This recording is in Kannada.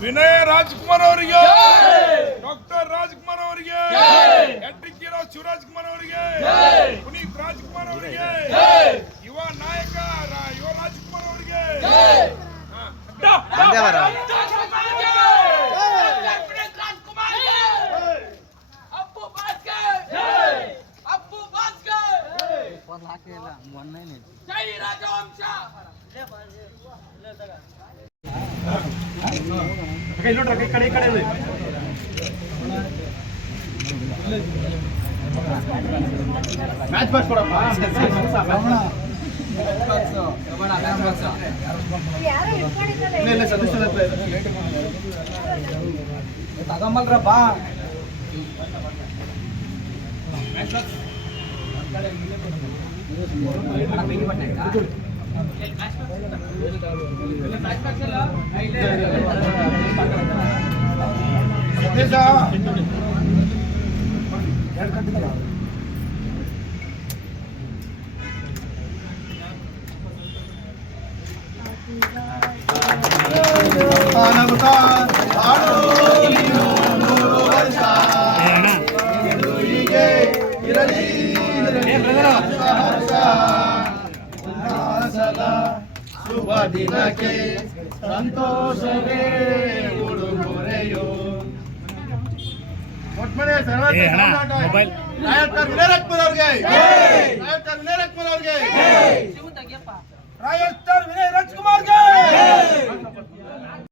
ವಿನಯ್ ರಾಜ್ಕುಮಾರ್ ಅವರಿಗೆ, ಡಾಕ್ಟರ್ ರಾಜ್ಕುಮಾರ್ ಅವರಿಗೆ, ಹ್ಯಾಟ್ರಿಕ್ ಹೀರೋ ಶಿವರಾಜ್ ಕುಮಾರ್ ಅವರಿಗೆ, ಪುನೀತ್ ರಾಜ್ಕುಮಾರ್ ಅವರಿಗೆ, ಯುವ ನಾಯಕ ಯುವ ರಾಜ್ಕುಮಾರ್ ಅವರಿಗೆ, ಜೈ ರಾಜವಂಶ. ಕಡೆ ಕಡೆ ಮ್ಯಾಚ್ ಬಾಕ್ಸ್ ಕೊಡಪ್ಪ. ತಗೊಂಬಲ್ರಪ್ಪ. ಶುಭ ದಿನಕ್ಕೆ ಸಂತೋಷವೇ ಉಡುಗೊರೆಯೋ. ರಾಯಲ್ ವಿನಯ್ ರಾಜ್ಕುಮಾರ್ ಅವ್ರಿಗೆ, ರಾಯಲ್ ವಿನಯ್ ರಾಜ್ಕುಮಾರ್ ಅವ್ರಿಗೆ, ರಾಯಲ್ ವಿನಯ್ ರಾಜ್ಕುಮಾರ್ಗೆ.